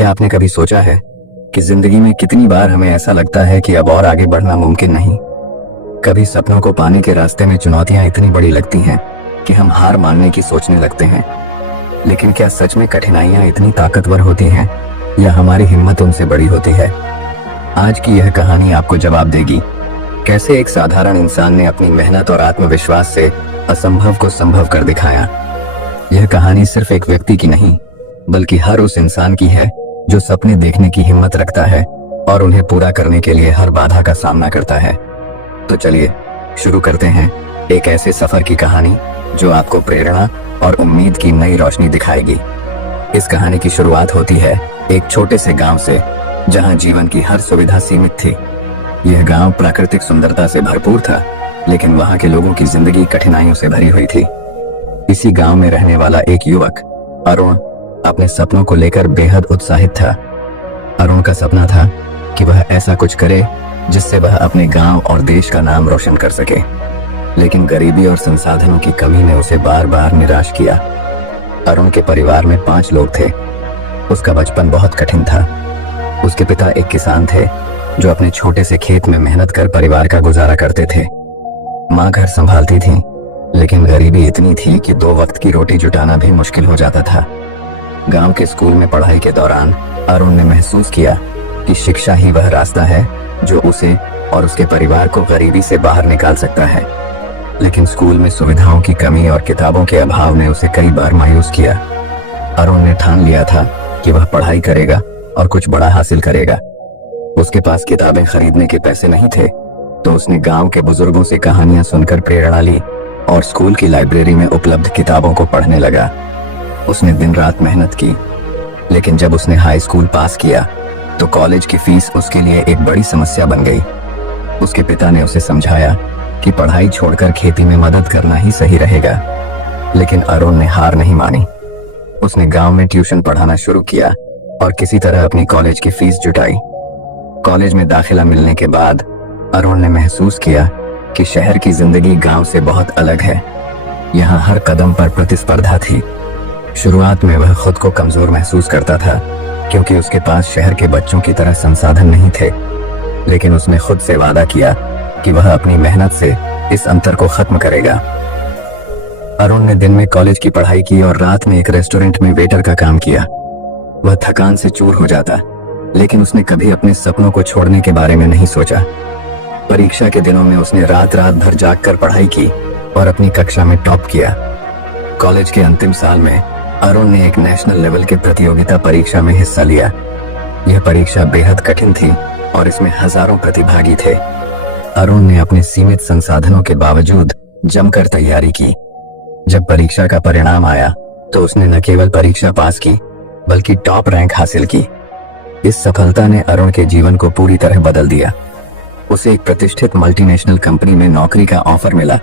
क्या आपने कभी सोचा है कि जिंदगी में कितनी बार हमें ऐसा लगता है कि अब और आगे बढ़ना मुमकिन नहीं। कभी सपनों को पाने के रास्ते में चुनौतियां इतनी बड़ी लगती हैं कि हम हार मानने की सोचने लगते हैं। लेकिन क्या सच में कठिनाइयां इतनी ताकतवर होती हैं या हमारी हिम्मत उनसे बड़ी होती है? आज की यह कहानी आपको जवाब देगी। कैसे एक साधारण इंसान ने अपनी मेहनत और आत्मविश्वास से असंभव को संभव कर दिखाया। यह कहानी सिर्फ एक व्यक्ति की नहीं, बल्कि हर उस इंसान की है जो सपने देखने की हिम्मत रखता है और उन्हें पूरा करने के लिए हर बाधा का सामना करता है। तो चलिए शुरू करते हैं एक ऐसे सफर की कहानी जो आपको प्रेरणा और उम्मीद की नई रोशनी दिखाएगी। इस कहानी की शुरुआत होती है एक छोटे से गांव से, जहां जीवन की हर सुविधा सीमित थी। यह गांव प्राकृतिक सुंदरता से भरपूर था, लेकिन वहां के लोगों की जिंदगी कठिनाइयों से भरी हुई थी। इसी गांव में रहने वाला एक युवक अरुण अपने सपनों को लेकर बेहद उत्साहित था। अरुण का सपना था कि वह ऐसा कुछ करे जिससे वह अपने गांव और देश का नाम रोशन कर सके। लेकिन गरीबी और संसाधनों की कमी ने उसे बार बार निराश किया। अरुण के परिवार में 5 लोग थे। उसका बचपन बहुत कठिन था। उसके पिता एक किसान थे जो अपने छोटे से खेत में मेहनत कर परिवार का गुजारा करते थे। माँ घर संभालती थी, लेकिन गरीबी इतनी थी कि 2 वक्त की रोटी जुटाना भी मुश्किल हो जाता था। गांव के स्कूल में पढ़ाई के दौरान अरुण ने महसूस किया कि शिक्षा ही वह रास्ता है जो उसे और उसके परिवार को गरीबी से बाहर निकाल सकता है। लेकिन स्कूल में सुविधाओं की कमी और किताबों के अभाव ने उसे कई बार मायूस किया। अरुण ने ठान लिया था कि वह पढ़ाई करेगा और कुछ बड़ा हासिल करेगा। उसके पास किताबें खरीदने के पैसे नहीं थे, तो उसने गांव के बुजुर्गों से कहानियां सुनकर प्रेरणा ली और स्कूल की लाइब्रेरी में उपलब्ध किताबों को पढ़ने लगा। उसने दिन रात मेहनत की, लेकिन जब उसने हाई स्कूल पास किया तो कॉलेज की फीस उसके लिए एक बड़ी समस्या बन गई। उसके पिता ने उसे समझाया कि पढ़ाई छोड़कर खेती में मदद करना ही सही रहेगा, लेकिन अरुण ने हार नहीं मानी। उसने गांव में ट्यूशन पढ़ाना शुरू किया और किसी तरह अपनी कॉलेज की फीस जुटाई। कॉलेज में दाखिला मिलने के बाद अरुण ने महसूस किया कि शहर की जिंदगी गांव से बहुत अलग है। यहाँ हर कदम पर प्रतिस्पर्धा थी। शुरुआत में वह खुद को कमजोर महसूस करता था, क्योंकि उसके पास शहर के बच्चों की तरह संसाधन नहीं थे। लेकिन उसने खुद से वादा किया कि वह अपनी मेहनत से इस अंतर को खत्म करेगा। अरुण ने दिन में कॉलेज की पढ़ाई की और रात में एक रेस्टोरेंट में वेटर का काम किया। वह थकान से चूर हो जाता, लेकिन उसने कभी अपने सपनों को छोड़ने के बारे में नहीं सोचा। परीक्षा के दिनों में उसने रात रात भर जागकर पढ़ाई की और अपनी कक्षा में टॉप किया। कॉलेज के अंतिम साल में अरुण ने एक नेशनल लेवल के प्रतियोगिता परीक्षा में हिस्सा लिया। यह परीक्षा बेहद कठिन थी और इसमें हजारों प्रतिभागी थे। अरुण ने अपने सीमित संसाधनों के बावजूद जमकर तैयारी की। जब परीक्षा का परिणाम आया तो उसने न केवल परीक्षा पास की, बल्कि टॉप रैंक हासिल की। इस सफलता ने अरुण के जीवन को पूरी तरह बदल दिया। उसे एक प्रतिष्ठित मल्टीनेशनल कंपनी में नौकरी का ऑफर मिला।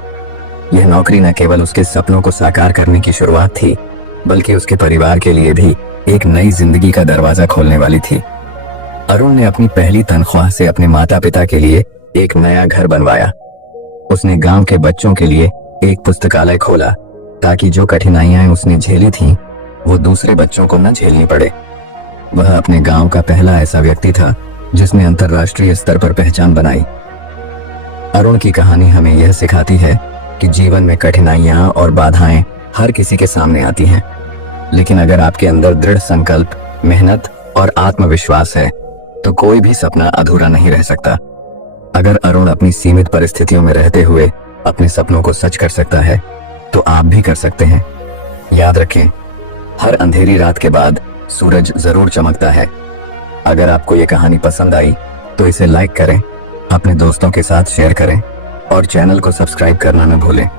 यह नौकरी न केवल उसके सपनों को साकार करने की शुरुआत थी, बल्कि उसके परिवार के लिए भी एक नई जिंदगी का दरवाजा खोलने वाली थी। अरुण ने अपनी पहली तनख्वाह से अपने माता पिता के लिए एक नया घर बनवाया। उसने गांव के बच्चों के लिए एक पुस्तकालय खोला, ताकि जो कठिनाइयां उसने झेली थीं, वो दूसरे बच्चों को न झेलनी पड़े। वह अपने गांव का पहला ऐसा व्यक्ति था जिसने अंतर्राष्ट्रीय स्तर पर पहचान बनाई। अरुण की कहानी हमें यह सिखाती है कि जीवन में कठिनाइयां और बाधाएं हर किसी के सामने आती हैं, लेकिन अगर आपके अंदर दृढ़ संकल्प, मेहनत और आत्मविश्वास है तो कोई भी सपना अधूरा नहीं रह सकता। अगर अरुण अपनी सीमित परिस्थितियों में रहते हुए अपने सपनों को सच कर सकता है, तो आप भी कर सकते हैं। याद रखें, हर अंधेरी रात के बाद सूरज जरूर चमकता है। अगर आपको ये कहानी पसंद आई तो इसे लाइक करें, अपने दोस्तों के साथ शेयर करें और चैनल को सब्सक्राइब करना न भूलें।